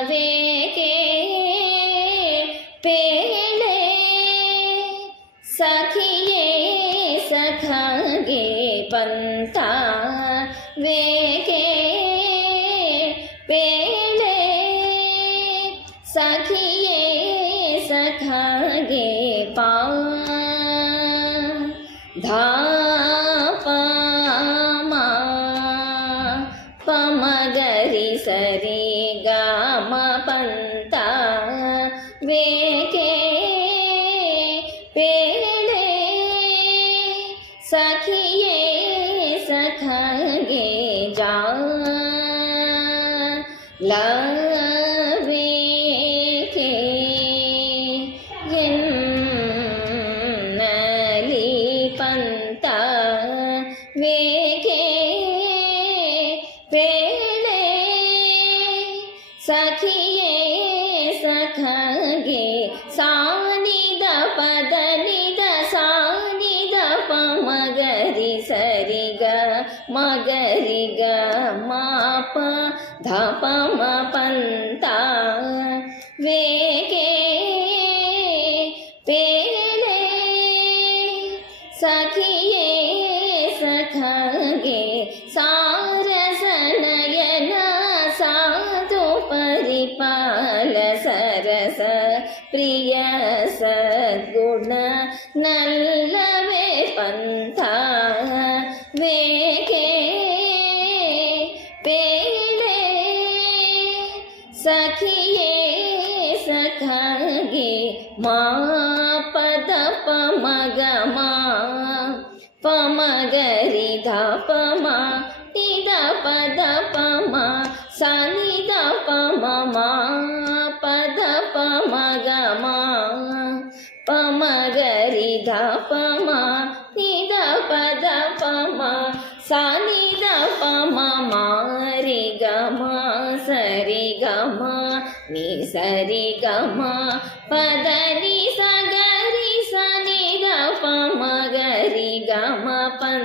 ಪಂತವೇಕೆ ಪೇಳೆ ಸಖಿಯೇ ಸಖಗೆ ಪಂತವೇಕೆ ಪೇಳೆ ಸಖಿಯೇ ಸಖಗೆ ಪಾ ಧಾ ಪಮಗರಿ ಸರಿ ಗ ಮ ಪಂತ ವೇಕೆ ಪೇಳೆ ಸಖಿಯೇ ಸಖಗೆ ಜಾ ಲವೇಕೆ ಎನ್ನಲಿ ಪಂತ ವೇಕೆ ಪೇಳೆ ಸಖಿಯೇ ಸಖಗೆ ಸಾನಿದ ಪದ ನಿದ ಸಾನಿದ ಪ ಮಗರಿ ಸರಿಗ ಮಗರಿಗ ಮಾಪ ಧಪ ಮ ಪಂತ ವೇಕೆ ಪೇಳೆ ಸಖಿಯೇ ಸಖಗೆ ಸಾರಸನಯನ ಸಾಧು ಪರಿಪಾಲ ಸರಸ ಪ್ರಿಯ ಸದ್ಗುಣ ನಲ್ಲವೇ ಪಂಥ ವೇಕೆ ಪೇಳೆ ಸಖಿಯೇ ಸಖಗೆ ಮಾ ಪದ ಪ ಮಗ ಮಾ ಪಮಗರಿ ಧ ಪಮ ನಿದ ಪದ ಪಮ ಸನಿದ ಪಮ ಪದ ಪಮಗ ಪಮಗರಿ ಧ ಪಮ ನಿದ ಪದ ಪಮ ಸನಿದ ಪಮ ರಿ ಗ ಮ ಸರಿ ಗ ಮ ನಿ ಸರಿ ಗ ಮ ಪದ ನಿ ಸ ಗರಿ ಸ ನಿ ದ ಪ ಮ ಗರಿ ಗ ಮ ಪಂ